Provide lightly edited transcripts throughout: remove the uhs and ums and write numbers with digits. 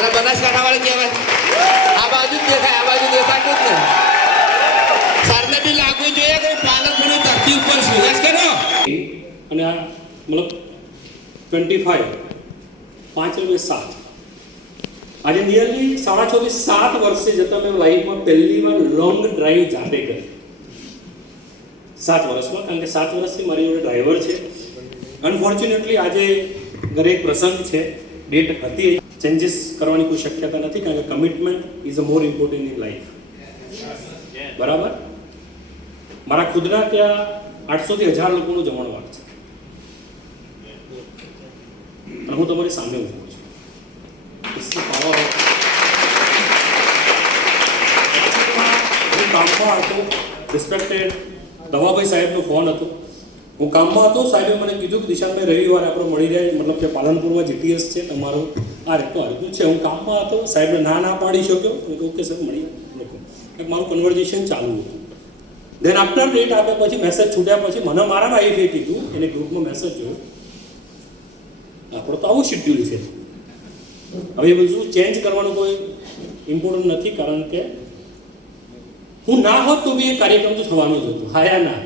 આને બનાસકાંઠાવાળા કહેવાય. આ બાજુ જ દેખાય, આ બાજુ દેખાતું જ નહીં. સરને બી લાગવું જોઈએ કે પાલક થોડી ધરતી ઉપર છે. યસ કે નો? અને આ મતલબ 25 5 આજે નિયરલી 6.5 7 વર્ષે જતા મેં લાઈફમાં પહેલી વાર લોંગ ડ્રાઈવ જાતે કરી. 7 વર્ષમાં, કારણ કે 7 વર્ષથી મારી જોડે ડ્રાઈવર છે. અનફોર્ચ્યુનેટલી આજે ઘરે એક પ્રસંગ છે, ડેટ હતી, ચેન્જીસ કરવાની કોઈ શક્યતા નથી, કારણ કે commitment is a more important in life. બરાબર? મારા ખુદના ત્યાં 800 થી 1000 લોકોનું જમણવાર છે અને હું તમારી સામે ઊભો છું. હું કામમાં હતો, રિસ્પેક્ટેડ દવાભાઈ સાહેબનો ફોન હતો. હું કામમાં હતો, સાહેબે મને કીધું કે દિશાભાઈ રવિવારે આપણે મળી રહ્યા, મતલબ કે પાલનપુરમાં જીટીએસ છે તમારો, આ રીતનું હરકું છે. હું કામમાં હતો, સાહેબને ના પાડી શક્યો. ઓકે સર, મળી લોકો એક મારું કન્વર્ઝેશન ચાલુ હતું. દેન આફ્ટર ડેટ આપ્યા પછી, મેસેજ છૂટ્યા પછી મને મારા વાઈફે કીધું, એને ગ્રુપમાં મેસેજ જોયો, આપણો તો આવું શેડ્યુલ છે. હવે એ બધું ચેન્જ કરવાનું કોઈ ઇમ્પોર્ટન્ટ નથી, કારણ કે હું ના હોત તો બી એ કાર્યક્રમ તો થવાનો જ હતો. હા યા ના?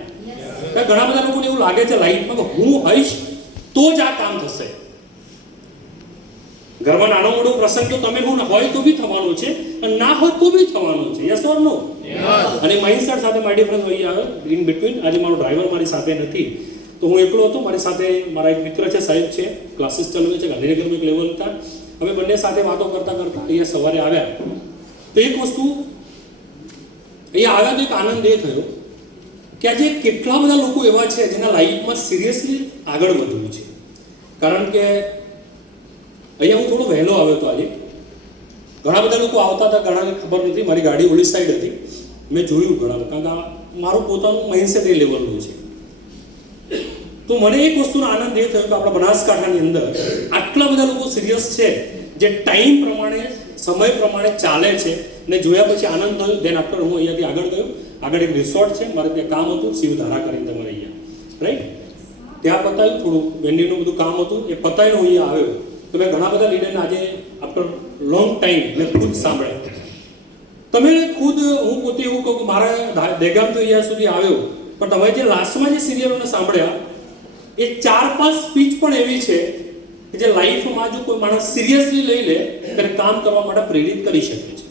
ઘણા બધા લોકોને એવું લાગે છે લાઈફમાં કે હું હઈશ તો જ આ કામ થશે. ઘરમાં નાનો મોટો પ્રસંગ તો તમે હું હોય તો બી થવાનો છે અને ના હોય તો બી થવાનો છે. યસ ઓર નો? અને માઇન્ડસેટ સાથે માય ડિફરન્સ હોય આવ્યો ઇન બિટવીન. આજે મારો ડ્રાઈવર મારી સાથે નથી, તો હું એકલો હતો. મારી સાથે મારા એક મિત્ર છે, સાહેબ છે, ક્લાસીસ ચલાવે છે, ગાંધીનગરમાં એક લેવલ હતા. હવે બંને સાથે વાતો કરતા કરતા અહીંયા સવારે આવ્યા. તો એક વસ્તુ અહીંયા આવ્યા તો એક આનંદ એ થયો કે આજે કેટલા બધા લોકો એવા છે જેના લાઈફમાં સિરિયસલી આગળ વધવું છે. કારણ કે અહીંયા હું થોડો વહેલો આવ્યો હતો આજે. ઘણા બધા લોકો આવતા હતા, ઘણાને ખબર નથી. મારી ગાડી ઓલી સાઈડ હતી, મેં જોયું ઘણા, કારણ કે મારું પોતાનું માઇન્ડસેટ એ લેવલનું છે. તો મને એક વસ્તુનો આનંદ એ થયો કે આપણા બનાસકાંઠાની અંદર આટલા બધા લોકો સિરિયસ છે, જે ટાઈમ પ્રમાણે, સમય પ્રમાણે ચાલે છે. ને જોયા પછી આનંદ થયો. દેન આફ્ટર હું અહીંયાથી આગળ ગયો. આગળ એક રિસોર્ટ છે, મારે ત્યાં કામ હતું, શિવધારા કરીને તમારે અહીંયા, રાઈટ? ત્યાં પતાવ્યું, થોડું વેન્ડિંગનું બધું કામ હતું, એ પતાવીને હું અહીંયા આવ્યો. તો મેં ઘણા બધા લીડરને આજે આફ્ટર લોંગ ટાઈમ મેં ખુદ સાંભળ્યા. તમે ખુદ, હું પોતે એવું કહું કે મારા દેગામ તો અહીંયા સુધી આવ્યો, પણ તમે જે લાસ્ટમાં જે સિરિયલોને સાંભળ્યા, એ 4-5 સ્પીચ પણ એવી છે કે જે લાઈફમાં જો કોઈ માણસ સિરિયસલી લઈ લે ત્યારે કામ કરવા માટે પ્રેરિત કરી શકે છે.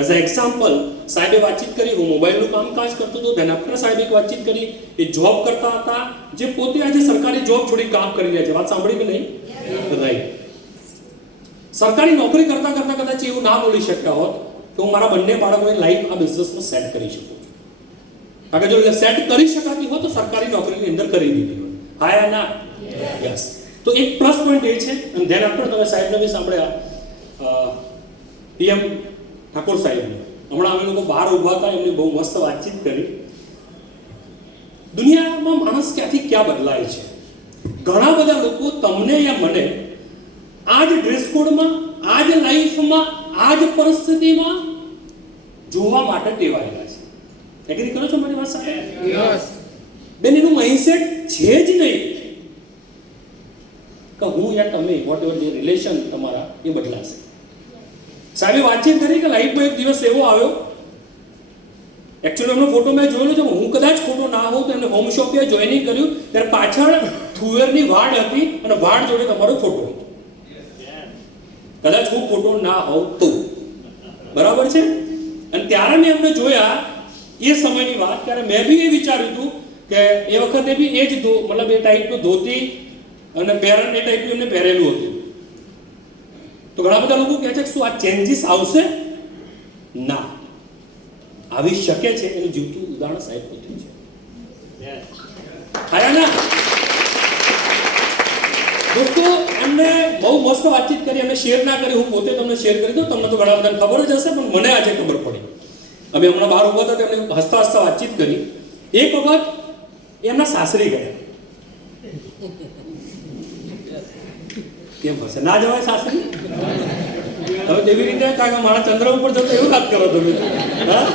એઝ અ એક્ઝામ્પલ, સાહેબે વાતચીત કરી, હું મોબાઈલનું કામકાજ કરતો હતો, તેના પર સાહેબે વાતચીત કરી, એ જોબ કરતા હતા, જે પોતે આજે સરકારી જોબ છોડી કામ કરી રહ્યા છે. વાત સાંભળી કે નહીં? રાઈટ. સરકારી નોકરી કરતા કરતા કદાચ એવું ના બોલી શક્યા હોત કે હું મારા બંને બાળકોની લાઈફ આ બિઝનેસમાં સેટ કરી શકું છું. કારણ કે જો સેટ કરી શકાતી હોત તો સરકારી નોકરીની અંદર કરી દીધી હોત. હા યા ના? યસ. તો એક પ્લસ પોઈન્ટ એ છે. અને ધ્યાન આપો, તમે સાહેબને બી સાંભળ્યા, પીએમ ઠાકોર સાહેબને. હમણાં અમે લોકો બહાર ઊભા હતા, એમની બહુ મસ્ત વાતચીત કરી. દુનિયામાં માણસ ક્યાંથી ક્યાં બદલાય છે. ઘણા બધા લોકો તમને યા મને આ જ ડ્રેસ કોડમાં, આ જ લાઈફમાં, આ જ પરિસ્થિતિમાં જોવા માટે ટેવાયેલા છે. એગ્રી કરો છો મારી વાત સાથે? યસ. બેન, એનું માઇન્ડસેટ છે જ નહીં કે હું યા તમે, વોટ એવર જે રિલેશન તમારા, એ બદલાશે. સાહેબે વાતચીત કરી કે લાઈફમાં એક દિવસ એવો આવ્યો, એકચ્યુઅલી એમનો ફોટો મેં જોયેલો છે, હું કદાચ ખોટો ના હોઉં તો એમને હોમ શોપે જોઈનિંગ કર્યું ત્યારે પાછળ થુવેરની વાડ હતી અને વાડ જોડે તમારો ફોટો હતો. કદાચ હું ખોટો ના હોઉં તો, બરાબર છે? અને ત્યારે મેં એમને જોયા, એ સમયની વાત, ત્યારે મેં બી એ વિચાર્યું હતું કે એ વખતે બી એ જ મતલબ એ ટાઈપનું ધોતી અને પેરણ એ ટાઈપનું એમને પહેરેલું હતું. તો ઘણા બધા લોકો કહે છે કે શું આ ચેન્જીસ આવશે? ના, આવી શકે છે. એનું જીવતું ઉદાહરણ સાહેબ પોતે છે. હા ના દોસ્તો, એમને બહુ મસ્ત વાતચીત કરી, અમે શેર ના કરી, હું પોતે તમને શેર કરી દઉં. તમને તો ઘણા બધાને ખબર જ હશે, પણ મને આજે ખબર પડી. અમે હમણાં બહાર ઉભા હતા, તેમને હસતા હસતા વાતચીત કરી. એક વખત એમના સાસરી ગયા. કેમ હશે? ના જવાય સાસરી? હવે તેવી રીતે કાંઈ મારા ચંદ્ર ઉપર જતો એવું વાત કરો તમે. હા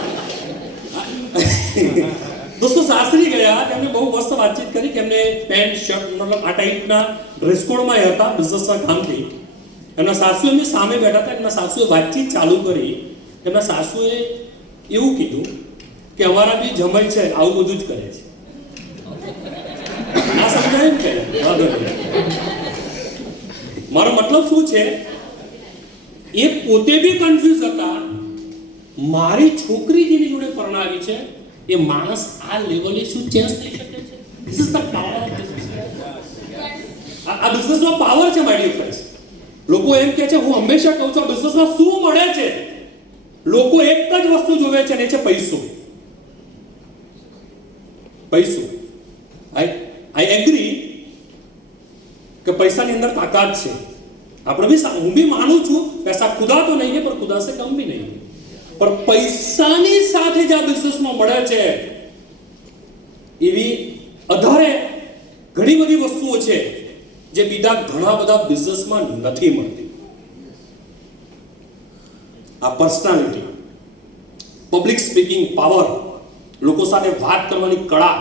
દોસ્તો, સાસરી ગયા, તેમને બહુ મસ્ત વાતચીત કરી કે એમને પેન્ટ શર્ટ, મતલબ આ ટાઈપના ડ્રેસ કોડમાં હતા બિઝનેસના કામથી. એમના સાસુ એમની સામે બેઠા હતા. એમના સાસુએ વાતચીત ચાલુ કરી. એમના સાસુએ એવું કીધું કે અમારા બી જમાઈ છે આવું બધું જ કરે છે. ના સમજાય એમ કે વાંધો નહીં. મારો મતલબ શું છે, એ પોતે બી કન્ફ્યુઝ હતા. મારી છોકરી જેની જોડે પરણાવી છે એ માણસ આ લેવલે શું ચેન્જ થઈ શકે છે? This is the power of business. આ બિઝનેસમાં પાવર છે માય ડિયર ફ્રેન્ડ્સ. લોકો એમ કહે છે, હું હંમેશા કહું છું, આ બિઝનેસમાં શું મળે છે? લોકો એક જ વસ્તુ જોવે છે ને એ છે પૈસો. પૈસો. આઈ એગ્રી કે પૈસાની અંદર તાકાત છે. આપણે બી, હું બી માનું છું, પૈસા ખુદા તો નહીં है पर खुदा से कम भी नहीं है. પણ પૈસાની સાથે જે આ બિઝનેસમાં મળે છે એવી અધારે ઘણી બધી વસ્તુઓ છે જે બીજા ઘણા બધા બિઝનેસમાં નથી મળતી. આ પર્સનાલિટી, પબ્લિક સ્પીકિંગ પાવર, લોકો સાથે વાત કરવાની કળા,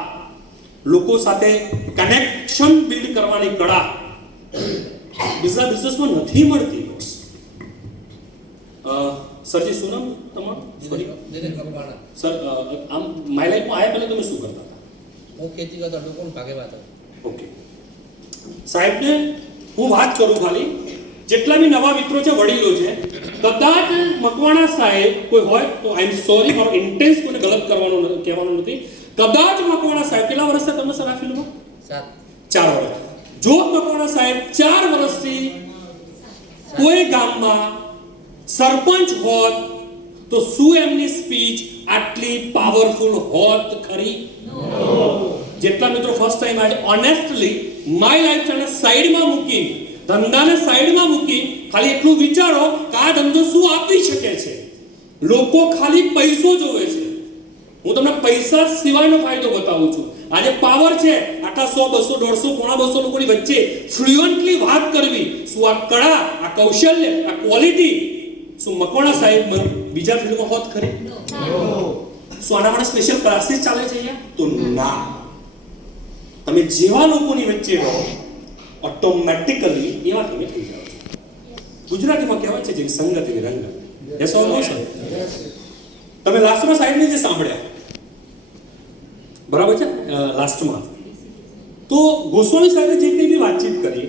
લોકો સાથે કનેક્શન બિલ્ડ કરવાની કળા બીજા બિઝનેસમાં નથી મળતી. સરજી શું નામ તમારું? સોરી સર, આમ માય લાઈફમાં આયા પહેલા તમે શું કરતા હતા? હું ખેતી કરતો હતો, કોણ ભાગેવા હતો. ઓકે સાહેબને હું વાત કરું ખાલી, જેટલા બી નવા મિત્રો છે, વડીલો છે, કદાચ મકવાણા સાહેબ કોઈ હોય તો આઈ એમ સોરી, મારો ઇન્ટેન્સ કોઈને ગલત કહેવાનું નથી. કદાચ મકવાણા સાહેબ કેટલા વર્ષથી તમે સર આ ફિલ્ડમાં? 4 વર્ષ. જો મકવાણા સાહેબ 4 વર્ષથી કોઈ ગામમાં સરપંચ હોત તો શું એમની સ્પીચ આટલી પાવરફુલ હોત ખરી? જેટલા મિત્રો ફર્સ્ટ ટાઈમ આજે ઓનેસ્ટલી માય લાઈફ ને સાઈડમાં મૂકી, ધંધાને સાઈડમાં મૂકી ખાલી એટલું વિચારો કે આ ધંધો શું આપી શકે છે. લોકો ખાલી પૈસો જોવે છે. હું તમને પૈસા સિવાયનો ફાયદો બતાવું છું. આજે પાવર છે, આટલા 100, 200, 150, પોણા 200 લોકોની વચ્ચે ફ્લુઅન્ટલી વાત કરવી, શું આ કળા, આ કૌશલ્ય, આ ક્વોલિટી શું મકવાણા સાહેબ બીજા ફિલ્ડમાં હોત ખરી? શું આના માટે સ્પેશિયલ ક્લાસીસ ચાલે છે અહીંયા? તો ના. તમે જેવા લોકોની વચ્ચે રહો ઓટોમેટિકલી એવા તમે થઈ જાઓ છો. ગુજરાતીમાં કહેવાય છે જે સંગત એની રંગત. Yes or no sir? તમે લાસ્ટમાં સાહેબને જે સાંભળ્યા બરાબર છે, લાસ્ટમાં તો ગોસ્વામી સાહેબે જે કંઈ બી વાતચીત કરી,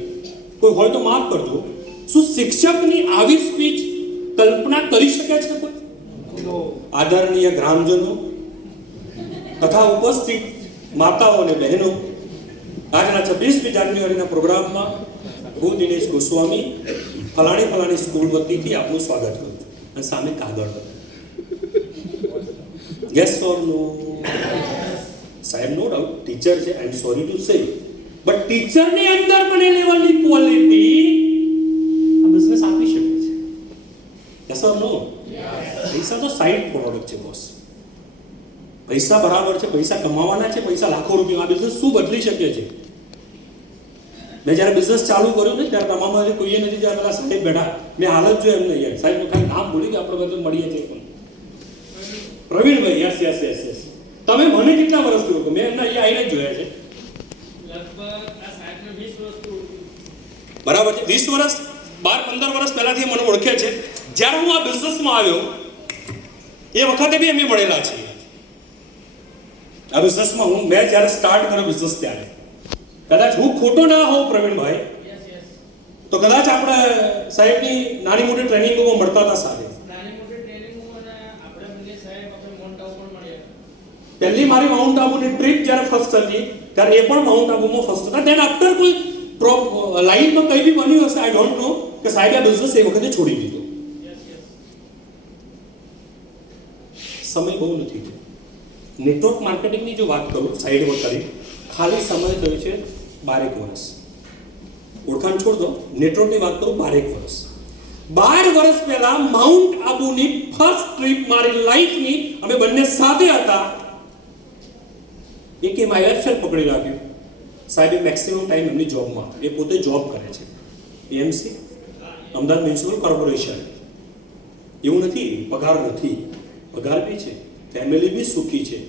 કોઈ હોય તો માફ કરજો, શું શિક્ષકની આવી સ્પીચ કલ્પના કરી શકે છે કોઈ? આદરણીય ગ્રામજનો તથા ઉપસ્થિત માતાઓ અને બહેનો, આજના 26મી જાન્યુઆરીના પ્રોગ્રામમાં હું દિનેશ ગોસ્વામી ફલાણી સ્કૂલ વતીથી આપનું સ્વાગત કરું છું. અને સામે કાગળ યસ ઓર નો? સાહેબ નો ડાઉટ ટીચર છે, I am sorry to say, but ટીચરની અંદર પણ એ લેવલની ક્વોલિટી આ બિઝનેસ આપી શકે છે. યસ ઓર નો? પૈસા તો સાઈડ પ્રોડક્ટ છે બોસ. પૈસા બરાબર છે, પૈસા કમાવાના છે, પૈસા લાખો રૂપિયા. આ બિઝનેસ શું બદલી શકે છે? મેં જ્યારે બિઝનેસ ચાલુ કર્યું ને ત્યારે તમામ કોઈએ નથી, જ્યારે પેલા સાહેબ બેઠા, મેં હાલત જો એમને યાર સાહેબ ખાલી નામ ભૂલી ગયા, આપણે બધું મળીએ છીએ પણ Pravinbhai. Yes yes yes yes. તમે મને કેટલા વર્ષ થયું? મેં એમના અહીંયા આવીને જ જોયા છે. લગભગ આ સાહેબને 20 વર્ષ થયું. બરાબર છે, 20 વર્ષ 12-15 વર્ષ પહેલાથી મને ઓળખે છે. જ્યારે હું આ બિઝનેસમાં આવ્યો એ વખતે બી અમે મળેલા છીએ. આ બિઝનેસમાં મેં જ્યારે સ્ટાર્ટ કર્યો બિઝનેસ ત્યારે, કદાચ હું ખોટો ના હોઉં પ્રવીણભાઈ, યસ યસ. તો કદાચ આપણે સાહેબની નાની મોટી ટ્રેનિંગોમાં મળતા હતા સાથે. નાની મોટી ટ્રેનિંગમાં અને આપણે બંને સાહેબ આપણે માઉન્ટ આબુ પણ મળ્યા. પહેલી મારી માઉન્ટ આબુની ટ્રીપ જ્યારે ફર્સ્ટ હતી ત્યારે એ પણ માઉન્ટ આબુમાં ફર્સ્ટ હતા. દેન આફ્ટર કોઈ લાઈનમાં કંઈ બી બન્યું હશે, આઈ ડોન્ટ નો, કે સાહેબે આ બિઝનેસ એ વખતે છોડી દીધો. Yes yes. સમય બહુ નથી. નેટવર્ક માર્કેટિંગની જો વાત કરું સાઈડમાં કરી, ખાલી સમય થયો છે 12 વર્ષ. ઓળખાણ છોડ દો, નેટવર્કની વાત કરું 12 વર્ષ. 12 વર્ષ પહેલા માઉન્ટ આબુની ફર્સ્ટ ટ્રીપ મારી લાઈફની અમે બંને સાથે હતા. એક માય લાઈફસ્ટાઈલ પકડી રાખ્યું. સાહેબે મેક્સિમમ ટાઈમ એમની જોબમાં, એ પોતે જોબ કરે છે એએમસી અમદાવાદ મ્યુનિસિપલ કોર્પોરેશન. એવું નથી પગાર નથી, પગાર બી છે, ફેમિલી બી સુખી છે,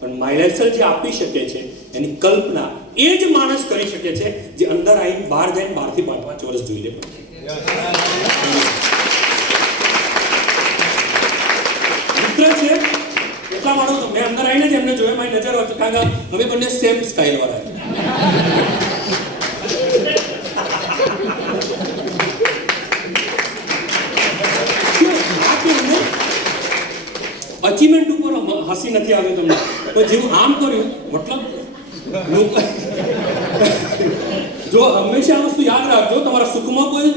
પણ માય લાઈફસ્ટાઈલ જે આપી શકે છે એની કલ્પના એ જ માણસ કરી શકે છે જે અંદર આવીને બહાર જઈને 12 થી 5 વર્ષ જોઈ લે. મિત્ર છે એટલા માણો તો મેં અંદર આવીને જ એમને જોયા, મારી નજર હતી, કારણ કે અમે બંને સેમ સ્ટાઇલ વાળા અચીવમેન્ટ ઉપર હસી નથી આવે તમને, પણ જેવું આમ કર્યું મતલબ લોકો જો હંમેશા આ વસ્તુ યાદ રાખજો, તમારા સુખમાં કોઈ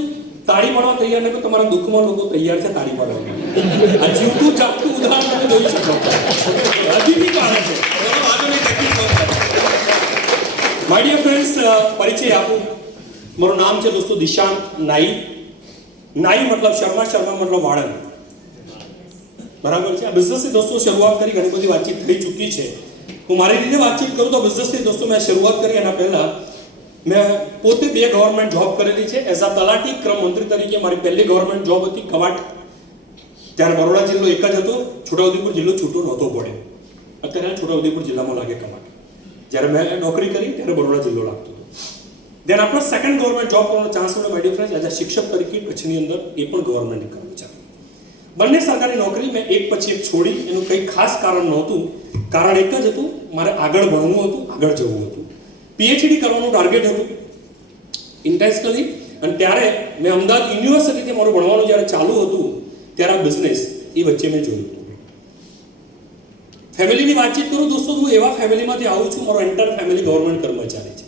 તાળી પાડવા તૈયાર નથી, તમારા દુઃખમાં લોકો તૈયાર છે તાળી પાડવા. આ જીવતું જાગતું ઉદાહરણ તમે જોઈ શકો, હજી બી કાઢે છે. માય ડિયર ફ્રેન્ડ્સ, પરિચય આપું. મારું નામ છે દોસ્તો દિશાંત નાઈ. નાઈ મતલબ શર્મા, શર્મા મતલબ વાળંદ. બરાબર છે. આ બિઝનેસની દોસ્તો શરૂઆત કરી, ઘણી બધી વાતચીત થઈ ચૂકી છે. હું મારી રીતે વાતચીત કરું તો બિઝનેસની દોસ્તો મેં શરૂઆત કરી એના પહેલા મેં પોતે 2 ગવર્મેન્ટ જોબ કરેલી છે. એઝ અ તલાટી ક્રમ મંત્રી તરીકે મારી પહેલી ગવર્મેન્ટ જોબ હતી કવાટ. ત્યારે બરોડા જિલ્લો એક જ હતો, છોટાઉદેપુર જિલ્લો છૂટો નહોતો પડ્યો. અત્યારે છોટાઉદેપુર જિલ્લામાં લાગે કવાટ. જ્યારે મેં નોકરી કરી ત્યારે બરોડા જિલ્લો લાગતો હતો. દેન આપણો સેકન્ડ ગવર્મેન્ટ જોબ કરવાનો ચાન્સ મળ્યો my dear friends, as a શિક્ષક તરીકે કચ્છની અંદર, એ પણ ગવર્મેન્ટ કર્મચારી. બંને સરકારી નોકરી મેં એક પછી એક છોડી. એનું કંઈ ખાસ કારણ નહોતું, કારણ એક જ હતું, મારે આગળ ભણવું હતું, આગળ જવું હતું. પીએચડી કરવાનું ટાર્ગેટ હતું ઇન્ટેન્શનલી. અને ત્યારે મેં અમદાવાદ યુનિવર્સિટીથી મારું ભણવાનું જ્યારે ચાલુ હતું ત્યારે આ બિઝનેસ એ વચ્ચે મેં જોયું હતું. ફેમિલીની વાતચીત કરું દોસ્તો, હું એવા ફેમિલીમાંથી આવું છું, મારો એન્ટાયર ફેમિલી ગવર્મેન્ટ કર્મચારી છે.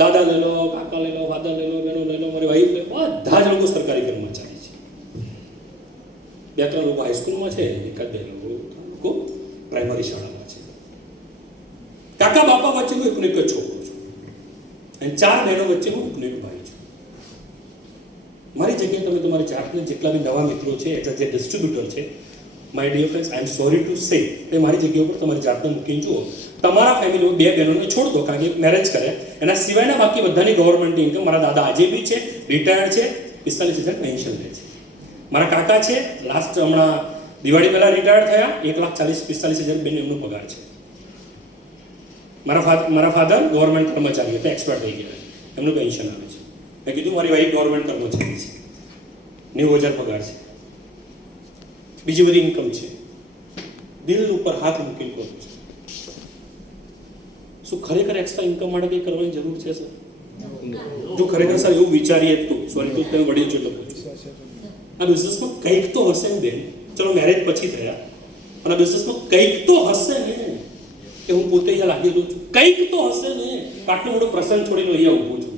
દાદા લઈ લો, કાકા લઈ લો, ફાધર લઈ લો, બહેનો લઈ લો, મારી વાઈફ લઈ લો, બધા જ લોકો સરકારી કર્મચારી છે. 2-3 લોકો હાઈસ્કૂલમાં છે, 1-2 લોકો પ્રાઇમરી શાળામાં છે. કાકા બાપા વચ્ચે હું એકનો એક જ છોકરો છું, અને 4 બહેનો વચ્ચે હું એકનો એક ભાઈ છું. મારી જગ્યાએ તમે તમારી જાતને જેટલા બી નવા મિત્રો છે એઝ જે ડિસ્ટ્રીબ્યુટર છે, my dear friends, I am sorry to say, તે મારી જગ્યા ઉપર તમારી જાતને મૂકીને જુઓ. તમારા ફેમિલીમાં 2 બહેનોને છોડ દો, કારણ કે મેરેજ કરે, એના સિવાયના બાકી બધાની ગવર્મેન્ટ ઇન્કમ. મારા દાદા આજે બી છે, રિટાયર્ડ છે, 45,000 પેન્શન લે છે. મારા કાકા છે, લાસ્ટ હમણાં દિવાળી પહેલા રિટાયર્ડ થયા, 1,40,000-45,000 બેન એમનો પગાર છે. મારા ફાધર ગવર્મેન્ટ કર્મચારી હતા, એક્સપાયર થઈ ગયા, એમનું પેન્શન આવે છે. મેં કીધું મારી વાઈફ ગવર્મેન્ટ કર્મચારી છે, 90,000 પગાર છે, બીજી બધી ઇન્કમ છે. દિલ ઉપર હાથ મૂકીને કહું છું, શું ખરેખર એક્સ્ટ્રા ઇન્કમ માટે કંઈ કરવાની જરૂર છે સર? જો ખરેખર સર એવું વિચારીએ તો સોરી તો તમે વડીલ છો તો આ બિઝનેસમાં કંઈક તો હશે ને બેન. ચલો મેરેજ પછી થયા, અને આ બિઝનેસમાં કંઈક તો હશે ને કે હું પોતે અહીંયા લાગેલો છું, કંઈક તો હશે ને આટલો મોટો પ્રસંગ છોડીને અહીંયા ઊભો છું.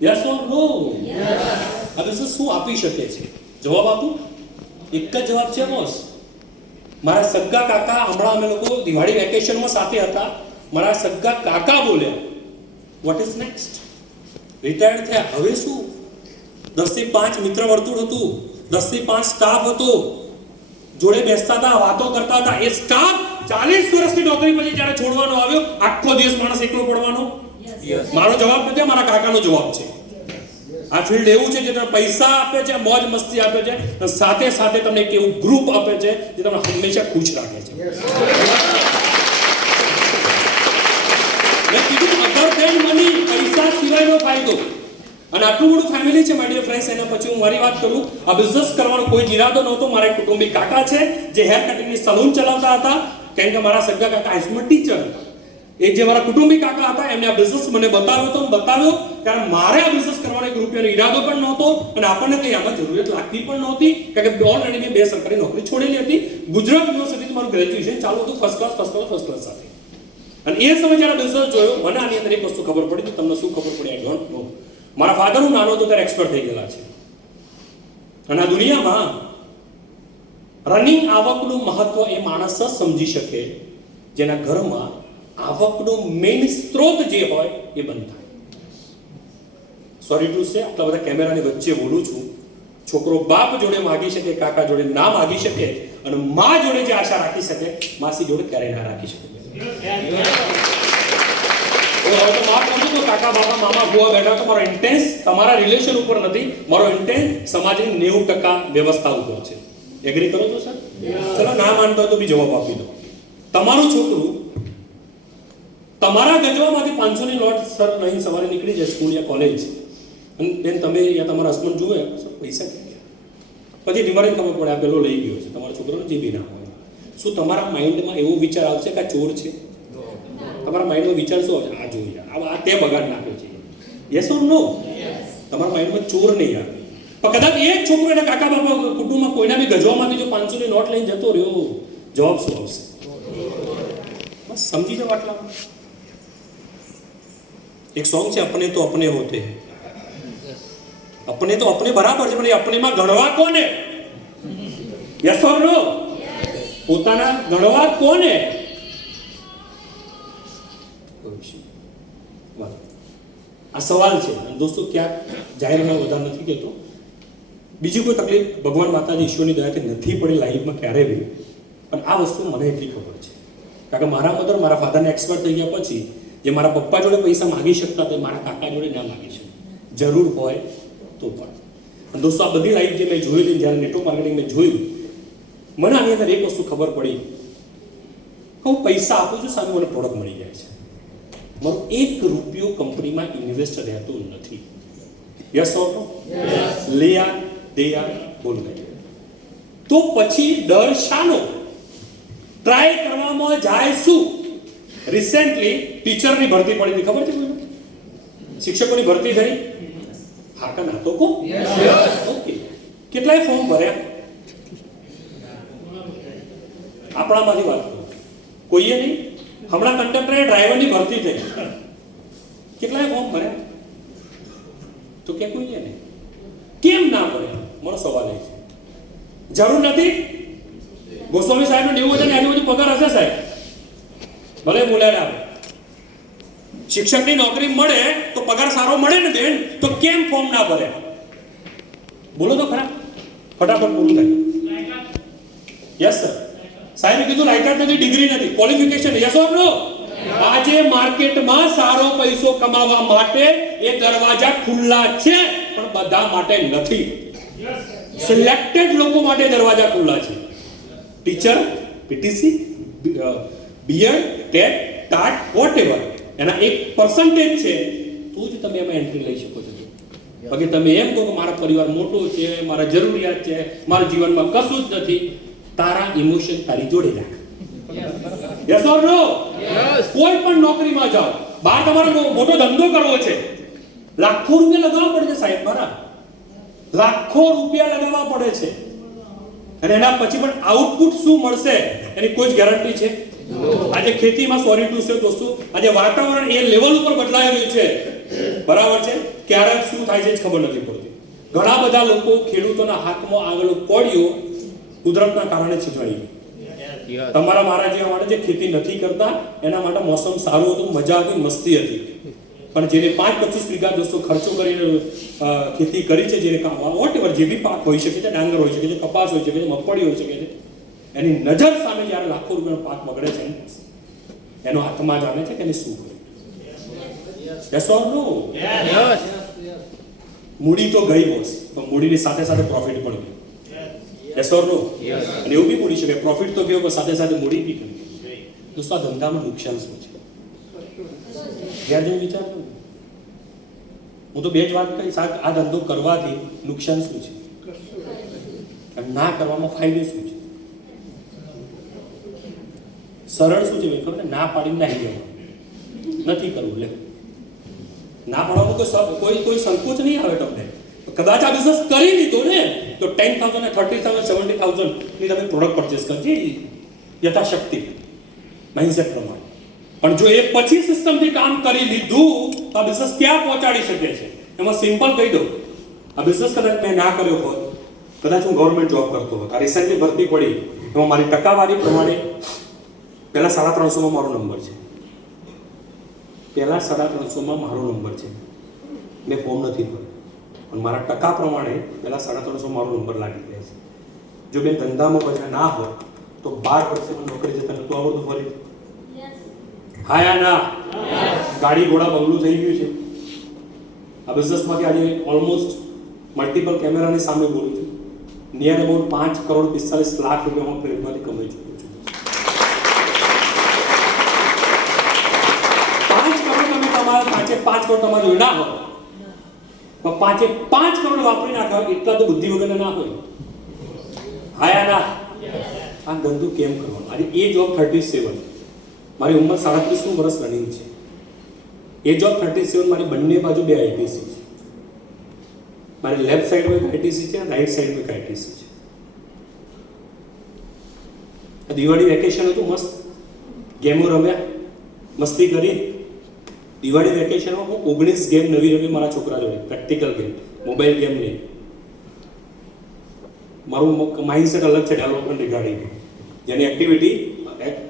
યસ ઓર નો? આ બિઝનેસ શું આપી શકે છે? જવાબ આપું? એક જ જવાબ છે બોસ. મારા સગા કાકા, હમણાં અમે લોકો દિવાળી વેકેશનમાં સાથે હતા, મારા સગા કાકા બોલ્યા, વોટ ઇઝ નેક્સ્ટ? રિટાયર્ડ થયા, હવે શું? 10 થી 5 મિત્ર વર્તુળ હતું, 10 થી 5 સ્ટાફ હતો, જોડે બેસતા હતા, વાતો કરતા હતા. એ સ્ટાફ 40 વર્ષની નોકરી પછી જ્યારે છોડવાનો આવ્યો, આખો દિવસ માણસ એકલો પડવાનો? મારો જવાબ નથી, મારા કાકાનો જવાબ છે. આ ફિલ્ડ એવું છે જે તમને પૈસા આપે છે, મોજ મસ્તી આપે છે, અને સાથે સાથે તમને એક એવું ગ્રુપ આપે છે જે તમને હંમેશા ખુશ રાખે છે. મેં કીધું અધર ધેન મની, પૈસા સિવાયનો ફાયદો. અને આટલું મોટું ફેમિલી છે માય ડિયર ફ્રેન્ડ્સ. એના પછી હું મારી વાત કરું, આ બિઝનેસ કરવાનો કોઈ ઈરાદો નહોતો. મારા એક કુટુંબી કાકા છે જે હેર કટિંગની સલૂન ચલાવતા હતા, કેમ કે મારા સગા કાકા હાઈસ્કૂલમાં ટીચર હતા. એ જે મારા કુટુંબી કાકા હતા એમને આ બિઝનેસ મને બતાવ્યો, કારણ મારે આ બિઝનેસ કરવાનો 1 રૂપિયાનો ઈરાદો પણ નહોતો, અને આપણને કંઈ આમાં જરૂરિયાત લાગતી પણ નહોતી, કારણ કે ઓલરેડી મેં 2 સરકારી નોકરી છોડેલી હતી. ગુજરાત યુનિવર્સિટીથી મારું ગ્રેજ્યુએશન ચાલુ હતું, ફર્સ્ટ ક્લાસ સાથે. અને એ સમય જ્યારે બિઝનેસ જોયો, મને આની અંદર એક વસ્તુ ખબર પડી. તમને શું ખબર પડી? I don't know. મારા ફાધર, હું નાનો હતો ત્યારે એક્સપર્ટ થઈ ગયેલા છે. અને આ દુનિયામાં રનિંગ આવકનું મહત્વ એ માણસ જ સમજી શકે જેના ઘરમાં આવકનો મેઇન સ્ત્રોત જે હોય એ બંધ થાય. સોરી ટુ સે, આટલા બધા કેમેરાની વચ્ચે બોલું છું. છોકરો બાપ જોડે માગી શકે, કાકા જોડે ના માગી શકે, અને મા જોડે જે આશા રાખી શકે, માસી જોડે ક્યારેય ના રાખી શકે. કાકા બાપા મામા ભુવા બેઠા તો મારો ઇન્ટેન્સ તમારા રિલેશન ઉપર નથી, મારો ઇન્ટેન્સ સમાજની 90% વ્યવસ્થા ઉપર છે. એગ્રી કરો છો સર? ચલો ના માનતા હોય તો બી જવાબ આપી દો. તમારું છોકરું તમારા ગજવામાંથી 500ની નોટ સર લઈને સવારે નીકળી જાય સ્કૂલ યા કોલેજ, અને બેન તમે યા તમારા હસબન્ડ જુએ પૈસા ક્યાં ગયા, પછી તમારે ખબર પડે આ પેલો લઈ ગયો છે, તમારા છોકરાનો જે બી ના હોય. શું તમારા માઇન્ડમાં એવો વિચાર આવશે કે આ ચોર છે? તમારા માઇન્ડમાં વિચાર શું આવશે? આ જોઈએ આ તે બગાડ નાખ્યો છે. યસ ઓર નો? તમારા માઇન્ડમાં ચોર નહીં આવે. પણ કદાચ એક છોકરો એના કાકા બાપા કુટુંબમાં કોઈના બી ગજવામાંથી જો 500ની નોટ લઈને જતો રહ્યો, જવાબ શું આવશે? બસ સમજી જાઓ આટલા. એક સોંગ છે અપને તો અપને હોતે, અપને તો અપને બરાબર છે, પણ એ અપનેમાં ગણવા કોને? યસ ઓર નો? પોતાના ગણવા કોને? આ સવાલ છે. દોસ્તો ક્યાંક જાહેરમાં વધારે નથી કહેતો, બીજી કોઈ તકલીફ ભગવાન માતાજી ઈશ્વરની દયાથી નથી પડી લાઈફમાં ક્યારેય બી. પણ આ વસ્તુ મને એટલી ખબર છે કારણ કે મારા મધર મારા ફાધરને એક્સપર્ટ થઈ ગયા પછી જે મારા પપ્પા જોડે પૈસા માગી શકતા તે મારા કાકા જોડે ના માગી શકે, જરૂર હોય તો પણ. અને દોસ્તો આ બધી લાઈફ જે મેં જોયેલી, જ્યારે નેટવર્ક માર્કેટિંગ મેં જોયું, મને આની અંદર એક વસ્તુ ખબર પડી કે હું પૈસા આપું છું, સામે મને પ્રોડક્ટ મળી જાય છે. મારો ₹1 કંપનીમાં ઇન્વેસ્ટ રહેતો નથી. યસ ઓર નો? લેયા દેયા બોલ ગઈ. તો પછી ડર શાનો? ટ્રાય કરવામાં જાય શું? રિસેન્ટલી ટીચરની ભરતી પડી હતી, ખબર છે કોઈને? શિક્ષકોની ભરતી થઈ? હા કે ના તો કો? ઓકે. કેટલાય ફોર્મ ભર્યા? આપણામાંથી વાત કરો. કોઈએ નહીં? હમણાં કંડક્ટર ડ્રાઈવરની ભરતી થઈ, કેટલાય ફોર્મ ભર્યા? તો કે કોઈએ નહીં. કેમ ના ભર્યા? મારો સવાલ એ છે. જરૂર નથી? ગોસ્વામી સાહેબનો 90,000 ની આજુબાજુ પગાર હશે સાહેબ, ભલે બોલ્યા આવે. શિક્ષકની નોકરી મળે તો પગાર સારો મળે ને બેન, તો કેમ ફોર્મ ના ભરે? બોલો તો ખરા, ફટાફટ પૂરું થાય. Yes sir. સાહેબે કીધું લાયકાત નથી, ડિગ્રી નથી, ક્વોલિફિકેશન. યસ ઓર નો? આજે માર્કેટમાં સારો પૈસો કમાવા માટે એ દરવાજા ખુલ્લા છે, પણ બધા માટે નથી. સિલેક્ટેડ લોકો માટે દરવાજા ખુલ્લા છે. Teacher, PTC, BEd, TET, TAT, whatever, એના 1% છે તો જ તમે એમાં એન્ટ્રી લઈ શકો છો. બાકી તમે એમ કહો કે મારા પરિવાર મોટો છે, મારા જરૂરિયાત છે, મારા જીવનમાં કશું જ નથી, તારા ઇમોશન તારી જોડે રાખ. યસ ઓર નો? કોઈ પણ નોકરીમાં જાઓ, બહાર તમારો મોટો ધંધો કરવો છે, લાખો રૂપિયા લગાવવા પડે છે સાહેબ, મારા લાખો રૂપિયા લગાવવા પડે છે. અને એના પછી પણ આઉટપુટ શું મળશે એની કોઈ જ ગેરંટી છે? આજે ખેતીમાં સોરી ટુ સે દોસ્તો, આજે વાતાવરણ એ લેવલ ઉપર બદલાઈ રહ્યું છે, બરાબર છે, ક્યારે શું થાય છે જ ખબર નથી પડતી. ઘણા બધા લોકો ખેડૂતોના હાથમાં આવેલો કોળિયો કુદરતના કારણે છીનવાઈ ગયો. તમારા મારા જેવા માટે જે ખેતી નથી કરતા એના માટે મોસમ સારું હતું, મજા હતી, મસ્તી હતી. પણ જેને 5-25 વીઘા દોસ્તો ખર્ચો કરીને ખેતી કરી છે, જેને વોટએવર જે બી પાક હોઈ શકે છે, ડાંગર હોઈ શકે છે, કપાસ હોઈ શકે છે, મગફળી હોઈ શકે છે, એની નજર સામે જ્યારે લાખો રૂપિયાનો પાક બગડે છે એનો આત્મા જાણે છે કે એને શું કર્યું. યસ ઓર નો? મૂડી તો ગઈ બોસ, પણ મૂડીની સાથે સાથે પ્રોફિટ પણ ગયું. યસ ઓર નો? અને એવું બી બોલી શકે પ્રોફિટ તો ગયો પણ સાથે સાથે મૂડી બી ગઈ. દોસ્તો આ ધંધામાં નુકસાન શું છે? ઘેર જઈને વિચારજો. હું તો બે જ વાત કહીશ, આ ધંધો કરવાથી નુકસાન શું છે અને ના કરવામાં ફાયદો શું છે? સરળ શું છે ભાઈ ખબર? ના પાડીને નાહી જવાનું, નથી કરવું. લે ના પાડવામાં કોઈ સંકોચ નહીં આવે તમને. કદાચ આ બિઝનેસ કરી લીધો ને તો 10,000 30,000 70,000 ની તમે પ્રોડક્ટ પરચેસ કરજો યથાશક્તિ માઇન્ડસેટ પ્રમાણે. પણ જો એ પછી સિસ્ટમથી કામ કરી લીધું તો આ બિઝનેસ ક્યાં પહોંચાડી શકે છે? એમાં સિમ્પલ કહી દઉં, આ બિઝનેસ કદાચ મેં ના કર્યો હોત, કદાચ હું ગવર્મેન્ટ જોબ કરતો હોત, આ રિસેન્ટલી ભરતી પડી એમાં મારી ટકાવારી પ્રમાણે પહેલા 350 મારો નંબર છે, પહેલા 350 મારો નંબર છે. મેં ફોર્મ નથી ભર્યું પણ મારા ટકા પ્રમાણે પહેલા 350 મારો નંબર લાગી જાય છે. જો મેં ધંધામાં પછી ના હોત તો 12 વર્ષે મને નોકરી જતા નતું આવડતું ફરી. હા યા ના? ગાડી ઘોડા બંગલું થઈ ગયું છે. આ બિઝનેસમાંથી આજે ઓલમોસ્ટ મલ્ટિપલ કેમેરાની સામે બોલું છું, નિયર અબાઉટ 5,45,00,000 રૂપિયા પ્લેટમાંથી કમાઈ ચૂક્યો છું. 5 કરોડ તમે તમારા 5 કરોડ તમારે જોઈ ના હોય પણ 5 કરોડ વાપરી નાખો એટલા તો બુદ્ધિ વગરના ના હોય. હાયા ના આ ધંધો કેમ કરવાનો? આજે એજ ઓફ 37, મારી ઉંમર 37 વર્ષ રનિંગ છે. એજ ઓફ 37 મારી બંને બાજુ 2 આઈટીસી છે. મારી લેફ્ટ સાઈડમાં એક આઈટીસી છે, રાઈટ સાઈડમાં એક આઈટીસી છે. આ દિવાળી વેકેશન હતું, મસ્ત ગેમો રમ્યા, મસ્તી કરી. દિવાળી વેકેશનમાં હું 19 ગેમ નવી રમી મારા છોકરા જોડે, પ્રેક્ટિકલ ગેમ, મોબાઈલ ગેમ નહીં. મારું માઇન્ડસેટ અલગ છે ડેવલપમેન્ટ રિગાર્ડિંગ, જેની એક્ટિવિટી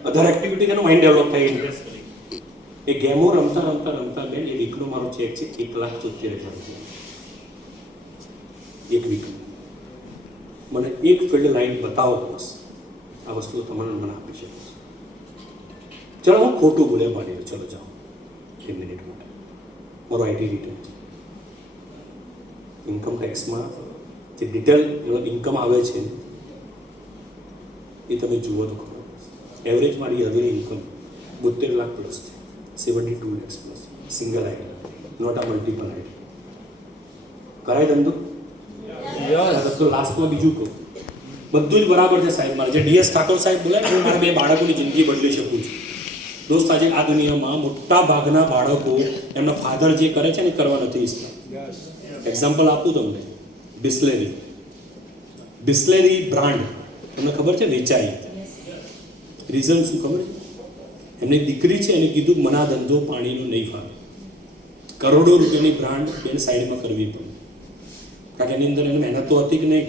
અધર એક્ટિવિટી તેનું માઇન્ડ ડેવલપ થાય ઇન્ટરેસ્ટ કરી. એ ગેમો રમતા રમતા રમતા બેન એ વીકનો મારો ચેક છે 1,70,000 એક વીક. મને એક ફિલ્ડ લાઈન બતાવો બસ, આ વસ્તુ તમારે મને આપી છે. ચલો હું ખોટું બોલે માની, ચલો જાઓ 10 મિનિટ માટે. મારો આઈટી રિટર્ન, ઇન્કમ ટેક્સમાં જે ડિટેલ ઇન્કમ આવે છે એ તમે જુઓ તો ખબર. એવરેજ મારી યરલી ઇન્કમ 72 લાખ પ્લસ છે, 72 lakhs plus, single ID, not આ મલ્ટિપલ આઈડી. કરાય ધંધો? તો લાસ્ટમાં બીજું કહું, બધું જ બરાબર છે સાહેબ. મારે જે ડીએસ ઠાકોર સાહેબ બોલે ને, હું મારા 2 બાળકોની જિંદગી બદલી શકું છું. દોસ્ત આજે આ દુનિયામાં મોટા ભાગના બાળકો એમના ફાધર જે કરે છે ને એ કરવા નથી ઈચ્છતા. એક્ઝામ્પલ આપું તમને, બિસ્લેરી બ્રાન્ડ તમને ખબર છે વેચાઈ. રીઝન શું ખબર છે? એમની દીકરી છે એને કીધું મને આ ધંધો પાણીનો નહીં ફાવે, કરોડો રૂપિયાની બ્રાન્ડ એને સાઈડમાં કરવી પડે. કારણ કે એની અંદર એને મહેનત તો હતી કે નહીં.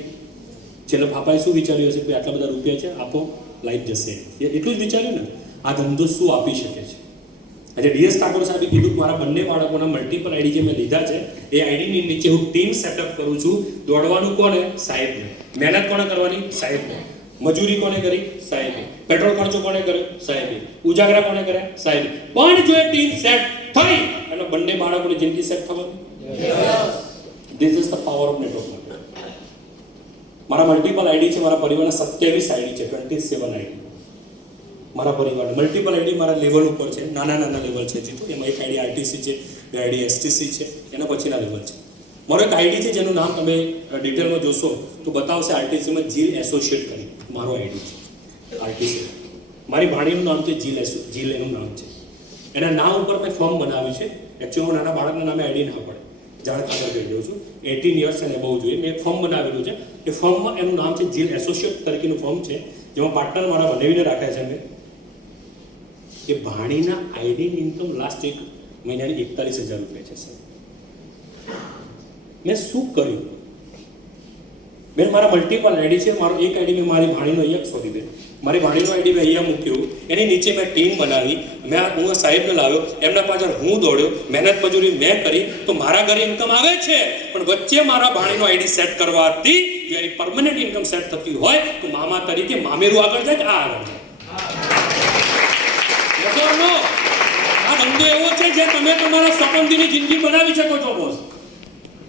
છેલ્લે પાપાએ શું વિચાર્યું હશે કે આટલા બધા રૂપિયા છે આપો, લાઈફ જશે, એટલું જ વિચાર્યું ને. આ ધંધો શું આપી શકે છે? આજે ડીએસ ઠાકોર સાહેબે કીધું કે મારા બંને બાળકોના મલ્ટિપલ આઈડી જે મેં લીધા છે એ આઈડીની નીચે હું ટીમ સેટઅપ કરું છું. દોડવાનું કોને? સાહેબને. મહેનત કોને કરવાની? સાહેબને. મજૂરી કોને કરી? સાહેબે. પેટ્રોલ ખર્ચો કોને કર્યો? સાહેબે. ઉજાગરા કોને કર્યા? સાહેબે. પણ જો એ ટીમ સેટ થઈ અને બંને બાળકોની જિંદગી સેટ થવાની, this is the power of network. મારા મલ્ટિપલ આઈડી છે, મારા પરિવારના 27 આઈડી છે, 27 આઈડી મારા પરિવાર. મલ્ટિપલ આઈડી મારા લેવલ ઉપર છે, નાના નાના લેવલ છે જીતું. એમાં એક આઈડી આરટીસી છે, 2 આઈડી એસટીસી છે, એના પછીના લેવલ છે. મારો એક આઈડી છે જેનું નામ તમે ડિટેલમાં જોશો તો બતાવશે આરટીસીમાં જીલ એસોસિએટ કરી મારો આઈડી છે આરટીસી. મારી ભાણીનું નામ છે જીલ એનું નામ છે. એના નામ ઉપર મેં ફોર્મ બનાવ્યું છે. એકચ્યુઅલી હું નાના બાળકના નામે આઈડી ના પડે, જાણ ખાતર કહી દઉં છું. 18 યર્સ અને બહુ જોઈએ. મેં એક ફોર્મ બનાવેલું છે. એ ફોર્મમાં એનું નામ છે જીલ એસોસિએટ તરીકેનું ફોર્મ છે, જેમાં પાર્ટનર મારા બનાવીને રાખ્યા છે મેં. કે ભાણીના આઈડીની ઇન્કમ લાસ્ટ 1 મહિનાની 41,000 રૂપિયા છે સર. મેં શું કર્યું બેન? મારા મલ્ટિપલ આઈડી છે. મારો એક આઈડી મેં મારી ભાણીનો અહીંયા સોરી બેન મારી ભાણીનો આઈડી મેં અહીંયા મૂક્યું. એની નીચે મેં ટીમ બનાવી, હું સાહેબને લાવ્યો, એમના પાછળ હું દોડ્યો, મહેનત મજૂરી મેં કરી, તો મારા ઘરે ઇન્કમ આવે છે. પણ વચ્ચે મારા ભાણીનો આઈડી સેટ કરવાથી જો એની પરમનન્ટ ઇન્કમ સેટ થતી હોય તો મામા તરીકે મામેરું આગળ જાય કે આ આગળ જાય. આ ધંધો એવો છે જે તમે તમારા સપનની જિંદગી બનાવી શકો છો બોસ.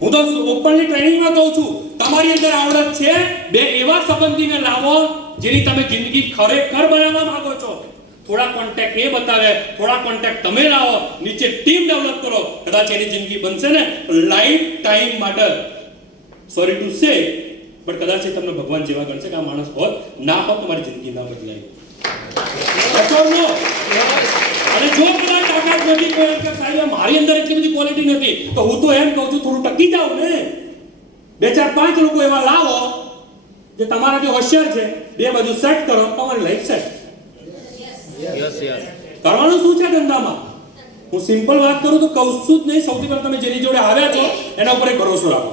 હું તો ઓપનલી ટ્રેનિંગમાં કહું છું, તમારી અંદર આવડત છે, 2 એવા સંબંધીને લાવો જેની તમે જિંદગી ખરેખર બનાવવા માંગો છો. થોડા કોન્ટેક્ટ એ બતાવે, થોડા કોન્ટેક્ટ તમે લાવો, નીચે ટીમ ડેવલપ કરો, કદાચ એની જિંદગી બનશે ને લાઈફ ટાઈમ માટે. સોરી ટુ સે બટ કદાચ એ તમને ભગવાન જેવા ગણશે કે આ માણસ હોત, ના હોત તમારી જિંદગી ના બદલાય. અને જો કદાચ તાકાત નથી કોઈ કે સાહેબ મારી અંદર એટલી બધી ક્વોલિટી નથી, તો હું તો એમ કહું છું થોડું ટકી જાવ ને. 2 4 5 લોકો એવા લાવો જે તમારાથી હોશિયાર છે, 2 બાજુ સેટ કરો, તમારી લાઈફ સેટ. કરવાનું શું છે ધંધામાં? હું સિમ્પલ વાત કરું તો કહું છું જ નહીં. સૌથી પહેલા તમે જેની જોડે આવ્યા છો એના ઉપર એક ભરોસો રાખો.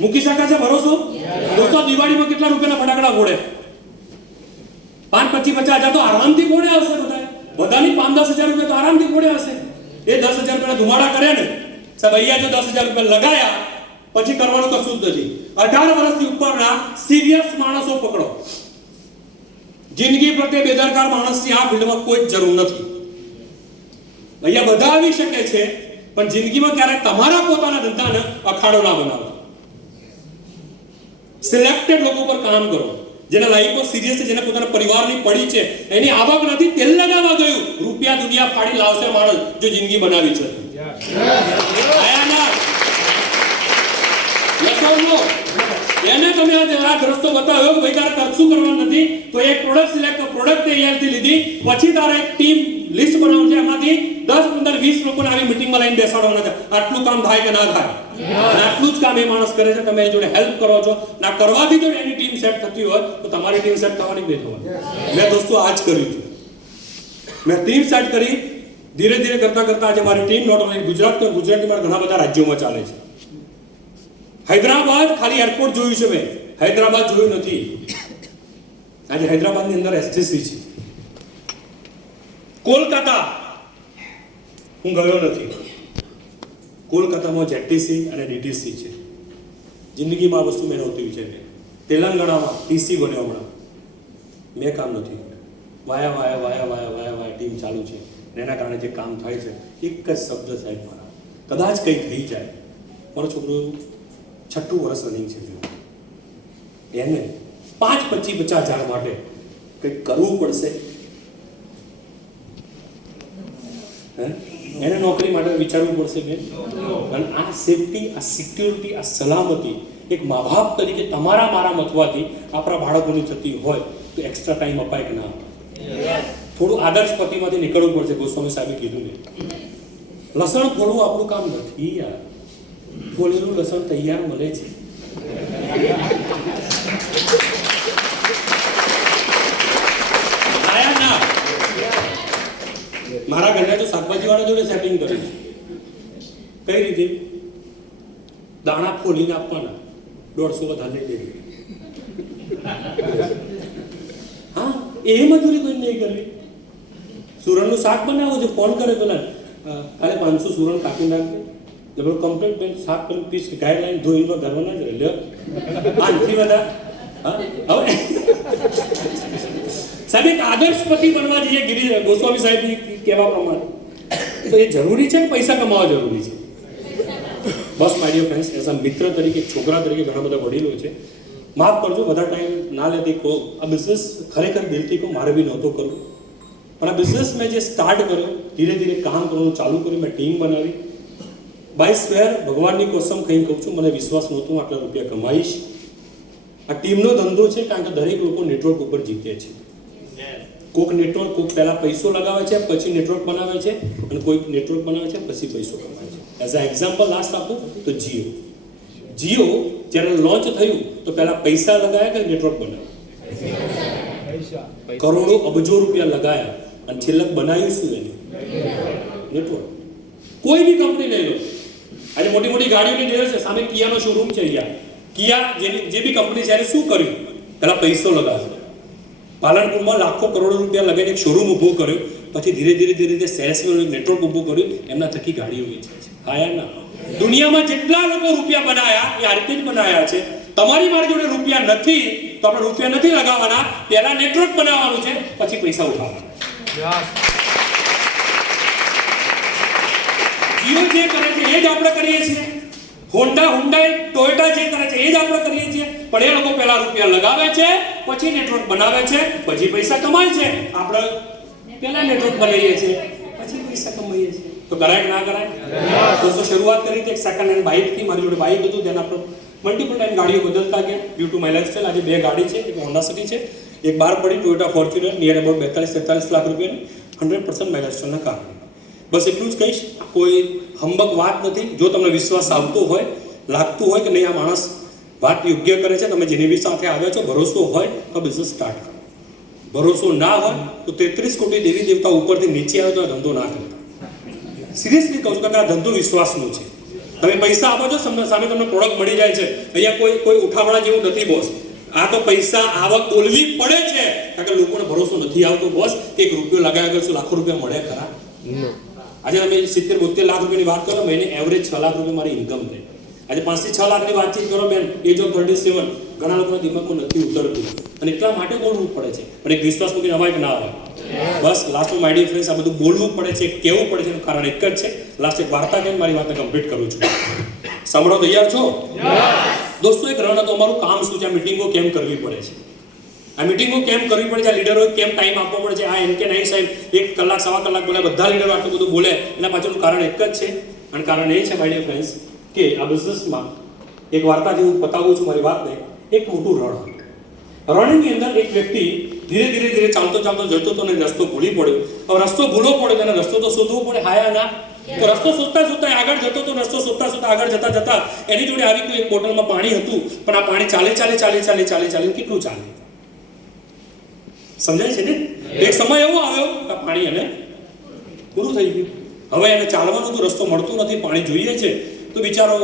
મૂકી શકાય છે ભરોસો? દોસ્તો દિવાળીમાં કેટલા રૂપિયાના ફટાકડા ફોડે? 5-25-50,000 તો આરામથી ફોડે હશે બધા. બધાની 5-10,000 રૂપિયા તો આરામથી ફોડે હશે. એ 10,000 રૂપિયાના ધુમાડા કર્યા ને સાહેબ, અહીંયા જો 10,000 રૂપિયા લગાયા પછી કરવાનું કશું જ નથી. 18 વર્ષથી ઉપરના સિરિયસ માણસો પકડો. જિંદગી પ્રત્યે બેદરકાર માણસની આ ફિલ્ડમાં કોઈ જ જરૂર નથી. અહીંયા બધા આવી શકે છે પણ જિંદગીમાં ક્યારેક તમારા પોતાના ધંધાને અખાડો ના બનાવો. સિલેક્ટેડ લોકો પર કામ કરો, જેના લાઈફમાં સિરિયસ છે, જેને પોતાના પરિવારની પડી છે, એની આવક નથી, તેલ લગાવવા ગયું, રૂપિયા દુનિયા ફાડી લાવશે માણસ જો જિંદગી બનાવી છે. યસ ઓર નો? એને તમે આ રસ્તો બતાવ્યો કે ભાઈ તારે કશું કરવાનું નથી, તો એક પ્રોડક્ટ સિલેક્ટ પ્રોડક્ટ તૈયારથી લીધી, પછી તારે એક ટીમ લિસ્ટ બનાવવાનું છે, એમાંથી 10 15 20 લોકોને આવી મીટિંગમાં લઈને બેસાડવાના છે. આટલું કામ થાય કે ના થાય? આટલું જ કામ એ માણસ કરે છે, તમે એની જોડે હેલ્પ કરો છો. ના કરવાથી જો એની ટીમ સેટ થતી હોય તો તમારી ટીમ સેટ થવાની બે થવાની. મેં દોસ્તો આ જ કર્યું છે. મેં ટીમ સેટ કરી, ધીરે ધીરે કરતા કરતા આજે મારી ટીમ નોટ ઓનલી ગુજરાત તો ગુજરાતની મારા ઘણા બધા રાજ્યોમાં ચાલે છે. હૈદરાબાદ ખાલી એરપોર્ટ જોયું છે મેં, હૈદરાબાદ જોયું નથી. આજે હૈદરાબાદની અંદર એસટીસી છે. કોલકાતા હું ગયો નથી. કોલકાતામાં જેટીસી અને ડીટીસી છે. જિંદગીમાં આ વસ્તુ મેં નહોતી વિચારી. તેલંગાણામાં ટીસી બન્યો હમણાં. મેં કામ નથી કર્યું. વાયા ટીમ ચાલુ છે. એના કારણે જે કામ થાય છે એક જ શબ્દ સાહેબ મારા, કદાચ કંઈ થઈ જાય. મારો છોકરો 6ઠું વર્ષ રનિંગ છે, એને 5-25-50 હજાર માટે કંઈક કરવું પડશે. એને નોકરી માટે વિચારવું પડશે બેન. અને આ સેફટી, આ સિક્યોરિટી, આ સલામતી એક મા બાપ તરીકે તમારા મારા મથવાથી આપણા બાળકોની થતી હોય તો એક્સ્ટ્રા ટાઈમ અપાય કે ના અપાય? થોડું આદર્શ પતિમાંથી નીકળવું પડશે. ગોસ્વામી સાહેબે કીધું ને, લસણ ફોડવું આપણું કામ નથી યાર. ફોડેલું લસણ તૈયાર મળે છે. આયા ના મારા ઘરે તો શાકભાજી વાળા જોડે સેટિંગ કર્યું. કઈ રીતે? દાણા ફોલીને આપવાના, 150 વધારે લઈ દેવી. હા, એ મજૂરી કોઈ નહીં કરવી. સુરણનું શાક બનાવો છે, ફોન કરે પેલા, અરે 500 સુરણ કાપી નાખે. જબરો કમ્પ્લીટ બેન શાક કરી પીસ ગાઈડલાઈન ધોઈને ઘરમાં જ રહે લ્યો. આનથી બધા હા હવે સાહેબ એક આદર્શ પતિ બનવા જઈએ ગિરી ગોસ્વામી સાહેબની કહેવા પ્રમાણે, તો એ જરૂરી છે કે પૈસા કમાવા જરૂરી છે? બસ my dear friends, as a મિત્ર તરીકે, છોકરા તરીકે ઘણા બધા વડીલો છે, માફ કરજો બધા ટાઈમ ના લેતી કહો. આ બિઝનેસ ખરેખર દિલથી કહું મારે બી નહોતો કરવું, પણ આ બિઝનેસ મેં જે સ્ટાર્ટ કર્યો, ધીરે ધીરે કામ કરવાનું ચાલુ કર્યું, મેં ટીમ બનાવી. બાય સ્વેર ભગવાનની કોસમ કંઈ કહું છું, મને વિશ્વાસ નહોતું આટલા રૂપિયા કમાઈશ. આ ટીમનો ધંધો છે, કારણ કે દરેક લોકો નેટવર્ક ઉપર જીતે છે. કોઈક નેટવર્ક કોઈક પહેલા પૈસો લગાવે છે, પછી નેટવર્ક બનાવે છે, અને કોઈક નેટવર્ક બનાવે છે પછી પૈસો કમાય છે. એઝ અ એક્ઝામ્પલ લાસ્ટ આપું તો જીઓ જ્યારે લોન્ચ થયું તો પહેલા પૈસા લગાયા કે નેટવર્ક બનાવ્યું? કરોડો અબજો રૂપિયા લગાયા અને છેલ્લે બનાવ્યું શું? એને નેટવર્ક. કોઈ બી કંપની લઈ લો, આજે મોટી મોટી ગાડીઓની ડીલર છે, સામે કિયાનો શોરૂમ છે. અહીંયા કિયા જે બી કંપની છે એને શું કર્યું? પહેલા પૈસો લગાવ્યો. પાલનપુરમાં લાખો કરોડો રૂપિયા લગાવીને એક શોરૂમ ઊભો કર્યો, પછી ધીરે ધીરે સેલ્સનું એક નેટવર્ક ઊભું કર્યું, એમના થકી ગાડીઓ વેચે છે. હા યાર ના, દુનિયામાં જેટલા લોકો રૂપિયા બનાયા એ આ રીતે જ બનાયા છે. તમારી મારી જોડે રૂપિયા નથી તો આપણે રૂપિયા નથી લગાવવાના, પહેલા નેટવર્ક બનાવવાનું છે, પછી પૈસા ઉઠાવવાના. જીઓ જે કરે છે એ જ આપણે કરીએ છીએ. હોન્ડા, હુન્ડાઈ, ટોયોટા જે કરે છે એ જ આપણે કરીએ છીએ. પણ એ લોકો પહેલા રૂપિયા લગાવે છે, પછી નેટવર્ક બનાવે છે, પછી પૈસા કમાય છે. આપણે પહેલા નેટવર્ક બનાવીએ છીએ, પછી પૈસા કમાઈએ છીએ. તો કરાય કે ના કરાય? દોસ્તો શરૂઆત કરી હતી એક સેકન્ડ હેન્ડ બાઇકથી. મારી જોડે બાઇક હતું, તેના પર મલ્ટિપલ ટાઈમ ગાડીઓ બદલતા ગયા ડ્યુ ટુ માય લાઈફસ્ટાઈલ. આજે 2 ગાડી છે, એક હોન્ડા સિટી છે, એક બહાર પડી Toyota Fortuner, near about 42-43 lakh રૂપિયાની, 100% માય લાઈફસ્ટાઈલના કારણે. બસ એટલું જ કહીશ, કોઈ હંબક વાત નથી. જો તમને વિશ્વાસ આવતો હોય, લાગતું હોય કે નહીં આ માણસ વાત યોગ્ય કરે છે, તમે જેની બી સાથે આવ્યા છો, ભરોસો હોય તો બિઝનેસ સ્ટાર્ટ કરો. ભરોસો ના હોય તો 33 કોટી દેવી દેવતા ઉપરથી નીચે આવે તો આ ધંધો ના કરતા. સિરિયસલી કહું છું કે આ ધંધો વિશ્વાસનો છે. તમે પૈસા આપો છો, સામે તમને પ્રોડક્ટ મળી જાય છે. અહીંયા કોઈ ઉઠાવણા જેવું નથી બોસ. આ તો પૈસા આવક બોલવી પડે છે, કારણ કે લોકોને ભરોસો નથી આવતો બોસ કે 1 રૂપિયો લગાવ્યા કરશું લાખો રૂપિયા મળે ખરા? આજે તમે 70-72 લાખ રૂપિયાની વાત કરો, મહિને એવરેજ 6 લાખ રૂપિયા મારી ઇન્કમ થાય. આજે 5 થી 6 લાખની વાતચીત કરો બેન, એજ ઓફ 37, ઘણા લોકોના દિમાગમાં નથી ઉતરતું, અને એટલા માટે બોલવું પડે છે. પણ એક વિશ્વાસ મૂકીને અવાય કે ના આવે? બસ લાસ્ટમાં માય ડિયર ફ્રેન્ડ્સ, આ બધું બોલવું પડે છે, કહેવું પડે છે, એનું કારણ એક જ છે. લાસ્ટ એક વાર્તા કહીને મારી વાતને કમ્પ્લીટ કરું છું. સાંભળો, તૈયાર છો? દોસ્તો, એક રણ હતો. અમારું કામ શું છે? આ મિટિંગો કેમ કરવી પડે છે? આ મિટિંગો કેમ કરવી પડે છે? આ લીડરોએ કેમ ટાઈમ આપવો પડે છે? આ એમ કે નહીં સાહેબ 1 કલાક, સવા કલાક બોલે, બધા લીડરો આટલું બધું બોલે, એના પાછળનું કારણ એક જ છે. અને કારણ એ છે માય ડિયર ફ્રેન્ડ્સ કે આ બિઝનેસમાં એક વાર્તાથી હું બતાવું છું મારી વાતને. એક મોટું રણ હતું. રણની અંદર એક વ્યક્તિ ધીરે ધીરે ધીરે ચાલતો ચાલતો જતો હતો અને રસ્તો ભૂલી પડ્યો. હવે રસ્તો ભૂલો પડે તેને રસ્તો તો શોધવો પડે, હાયા ના. તો રસ્તો શોધતા શોધતા આગળ જતો હતો. રસ્તો શોધતા શોધતા આગળ જતા જતા એની જોડે આવી ગયું એક બોટલમાં પાણી હતું. પણ આ પાણી ચાલે કેટલું ચાલે, સમજાય છે ને? એક સમય એવો આવ્યો કે પાણી એને પૂરું થઈ ગયું. હવે એને ચાલવાનો તો રસ્તો મળતો નથી, પાણી જોઈએ છે. તો બિચારો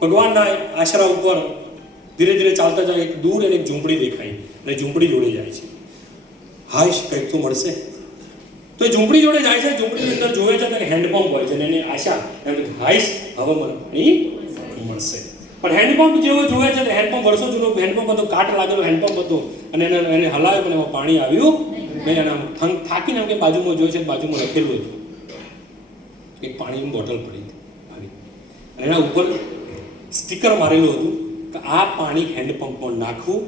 ભગવાનના આશરા ઉપર ધીરે ધીરે ચાલતા જાય. એક દૂર એને એક ઝૂંપડી દેખાય અને ઝૂંપડી જોડે જાય છે. હાઈશ કંઈક તો મળશે. તો એ ઝૂંપડી જોડે જાય છે. ઝૂંપડીની અંદર જોવે છે કે હેન્ડપંપ હોય છે અને એને આશા હાઈશ હવે મને પાણી મળશે. પણ હેન્ડપંપ જેવો જોવે છે, હેન્ડપંપ વર્ષો જૂનો હેન્ડપંપ હતો, કાટ લાગેલો હેન્ડપંપ હતો અને એને હલાવ્યો પણ એમાં પાણી આવ્યું નહીં. અને થાકીને એમ કે બાજુમાં જોયું છે, બાજુમાં લખેલું હતું એક પાણીની બોટલ પડી હતી અને એના ઉપર સ્ટીકર મારેલું હતું કે આ પાણી હેન્ડપંપમાં નાખવું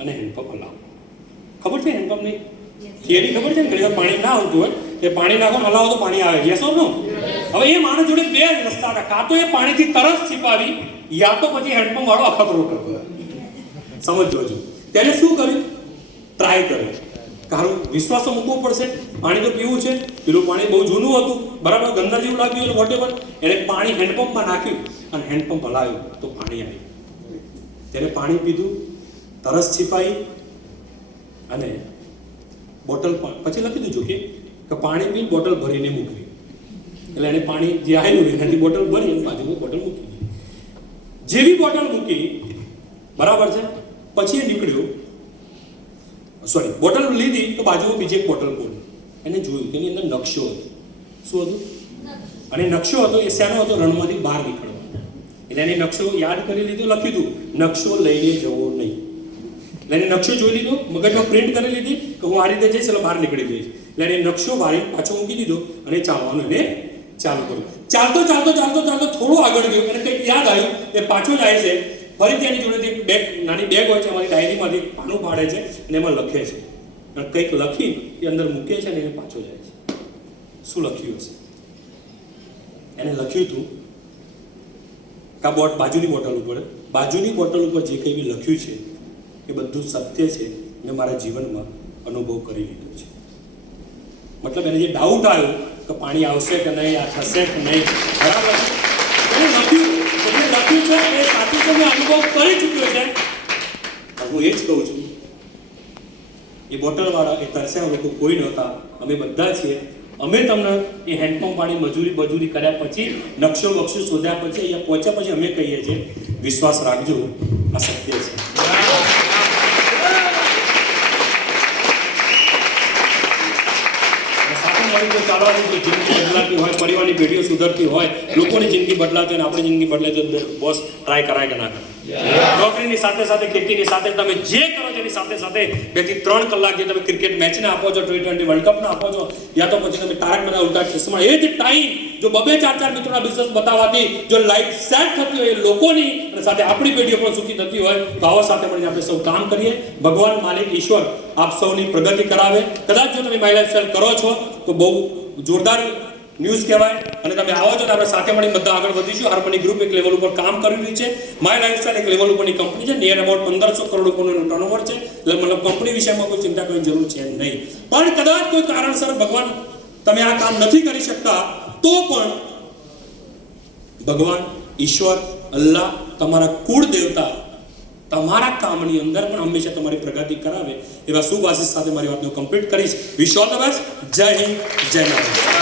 અને હેન્ડપંપ હલાવવું. ખબર છે હેન્ડપંપની થિયરી? ખબર છે ને? ઘણી વાર પાણી ના આવતું હોય એ પાણી નાખો હલાવો તો પાણી આવે. યસ ઓર નો? હવે એ માણસ જોડે બે રસ્તા હતા. કાં તો એ પાણીથી તરસ છીપાવી, યા તો પછી હેન્ડપંપ વાળો અખતરો કરવો. સમજો છો? તેને શું કર્યું? ટ્રાય કર્યો. કારણ વિશ્વાસ તો મૂકવો પડશે. પાણી તો પીવું છે. પેલું પાણી બહુ જૂનું હતું, બરાબર, ગંદા જેવું લાગ્યું, વોટેવર. એને પાણી હેન્ડપંપમાં નાખ્યું અને હેન્ડપંપ હલાવ્યું તો પાણી આવ્યું. તેને પાણી પીધું, તરસ છીપાઈ અને બોટલ પછી લખી દીધું કે પાણી પી બોટલ ભરીને મૂકવી. એટલે એને પાણી જે આવ્યું એનાથી બોટલ ભરી અને બાજુમાં બોટલ મૂકી. જેવી બોટલ મૂકી, બરાબર છે, પછી એ નીકળ્યો. સોરી, બોટલ લીધી તો બાજુમાં બીજી એક બોટલ ખોલી. એને જોયું કે એની અંદર નકશો હતો. શું હતું? અને નકશો હતો એ શેનો હતો? રણમાંથી બહાર નીકળવાનો. એટલે એને નકશો યાદ કરી લીધો, લખ્યું હતું નકશો લઈને જવો નહીં. એટલે એને નકશો જોઈ લીધો, મગજમાં પ્રિન્ટ કરી લીધી કે હું આ રીતે જઈશ એટલે બહાર નીકળી જઈશ. એટલે એને નકશો વાળી પાછો મૂકી દીધો અને ચાલવાનું એને ચાલુ કર્યું. ચાલતો થોડો આગળ ગયો અને કંઈક યાદ આવ્યું. એ પાછો જાય છે, ફરીથી એની જોડેથી એક બેગ, નાની બેગ હોય છે, અમારી ડાયરીમાંથી પાનું પાડે છે અને એમાં લખે છે. અને કંઈક લખી એ અંદર મૂકે છે અને એને પાછો જાય છે. શું લખ્યું હશે? એને લખ્યું હતું કે બાજુની બોટલ ઉપર જે કંઈ બી લખ્યું છે એ બધું સત્ય છે. મેં મારા જીવનમાં અનુભવ કરી લીધો છે. મતલબ એને જે ડાઉટ આવ્યો કે પાણી આવશે કે નહીં, આ થશે કે નહીં, બરાબર, એને લખ્યું છે એ સાચું છે, મેં અનુભવ કરી ચૂક્યો છે. હું એ જ કહું છું, એ બોટલવાળા, એ તરસ્યા લોકો કોઈ નહોતા, અમે બધા છીએ. અમે તમને એ હેન્ડપંપ પાણી મજૂરી કર્યા પછી, નકશો બક્ષો શોધ્યા પછી, અહીંયા પહોંચ્યા પછી અમે કહીએ છીએ વિશ્વાસ રાખજો, આ સત્ય છે. ચાલવાની જિંદગી બદલાતી હોય, પરિવારની પેઢીઓ સુધરતી હોય, લોકોની જિંદગી બદલાતી હોય, આપણી જિંદગી બદલાય તો બોસ ટ્રાય કરાય કે ના કરે. નોકરીની સાથે સાથે, ખેતીની સાથે, તમે જે કરો છો એની સાથે સાથે 2 થી 3 કલાક જે તમે ક્રિકેટ મેચને આપો છો, T20 વર્લ્ડ કપને આપો છો, યા તો પછી તમે તારક મહેતા ઉલ્ટા ચશ્મા, એ જ ટાઈમ જો 2-4 મિત્રોના બિઝનેસ બતાવવાથી જો લાઈફ સેટ થતી હોય એ લોકોની અને સાથે આપણી પેઢીઓ પણ સુખી થતી હોય, તો આવો સાથે મળીને આપણે સૌ કામ કરીએ. ભગવાન, માલિક, ઈશ્વર આપ સૌની પ્રગતિ કરાવે. કદાચ જો તમે માય લાઈફસ્ટાઈલ કરો છો તો બહુ જોરદાર ન્યૂઝ કહેવાય. અને તમે આવો છો તો આપણે સાથે મળીને બધા આગળ વધીશું. હાર્મની ગ્રુપ એક લેવલ ઉપર કામ કરી રહી છે. માય લાઈફસ્ટાઈલ એક લેવલ ઉપરની કંપની છે. નિયર અબાઉટ 1500 કરોડ રૂપિયાનું ટર્નઓવર છે. એટલે મતલબ કંપની વિષયમાં કોઈ ચિંતા કરવાની જરૂર છે નહીં. પણ કદાચ કોઈ કારણસર ભગવાન તમે આ કામ નથી કરી શકતા, તો પણ ભગવાન, ઈશ્વર, અલ્લાહ, તમારા કુળ દેવતા તમારા કામની અંદર પણ હંમેશા તમારી પ્રગતિ કરાવે એવા શુભ આશીષ સાથે મારી વાતને કમ્પ્લીટ કરીશ. વિશ ઓલ ધ બેસ્ટ. જય હિન્દ, જય ભારત.